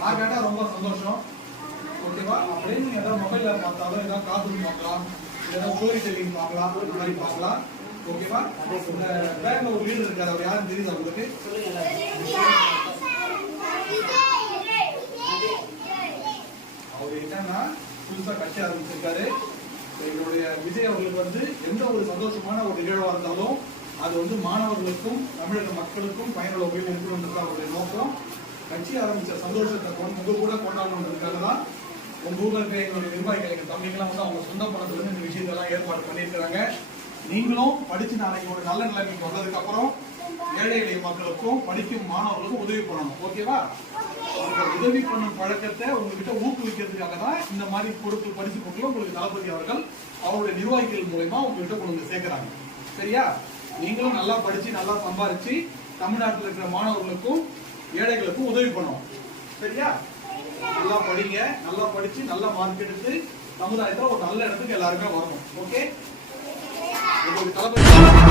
நான் ரொம்ப சந்தோஷம். ஓகேவா? அப்படின்னு ஏதாவது மொபைலில் பார்த்தாலும் ஏதாவது கார்ட்டூன் பார்க்கலாம். ஏதாவது ஸ்டோரி டெல்லிங் பார்க்கலாம். இந்த மாதிரி பார்க்கலாம். ஓகேவா? இந்த பேங்க்ல ஒரு வீடு இருக்காது அவர் யாரும் தெரியுது உங்களுக்கு? அவர் என்னன்னா புதுசாக கட்சி ஆரம்பிச்சிருக்காரு. எங்களுடைய விஜய் அவர்களுக்கு வந்து எந்த ஒரு சந்தோஷமான ஒரு நிகழ்வாக இருந்தாலும் அது வந்து மாணவர்களுக்கும் தமிழக மக்களுக்கும் பயனுள்ள உபயோகம் இருக்கணும்ன்றது அவருடைய நோக்கம். கட்சி ஆரம்பித்த சந்தோஷத்தை கொண்டு உங்க கூட கொண்டாடணுன்றதுக்காக தான் உங்க ஊர்ல இருக்கிற எங்களுடைய நிர்வாகிகள் எங்கள் தம்பிங்கெல்லாம் வந்து அவங்க சொந்த பணத்துல இருந்து இந்த விஷயத்தெல்லாம் ஏற்பாடு பண்ணியிருக்கிறாங்க. நீங்களும் படிச்சு நாளைக்கு ஒரு நல்ல நிலைமைக்கு வந்ததுக்கு அப்புறம் ஏழை எளிய மக்களுக்கும் படிக்கும் மாணவர்களுக்கும் உதவி பண்ணணும். ஓகேவா? உதவி பண்ணும் பழக்கத்தை உங்ககிட்ட ஊக்குவிக்கிறதுக்காக தான் இந்த மாதிரி கொடுத்து படிச்சு கொடுக்கல உங்களுக்கு தளபதி அவர்கள் அவருடைய நிர்வாகிகள் மூலயமா உங்ககிட்ட கொண்டு வந்து சேர்க்கிறாங்க. சரியா? நீங்களும் நல்லா படிச்சு நல்லா சம்பாரிச்சு தமிழ்நாட்டில் இருக்கிற மாணவர்களுக்கும் ஏழைகளுக்கும் உதவி பண்ணும் சரியா? நல்லா படிங்க நல்லா படிச்சு நல்ல மார்க் எடுத்து சமுதாயத்தில் ஒரு நல்ல இடத்துக்கு எல்லாருமே வரணும். ஓகே உங்களுக்கு தளபதி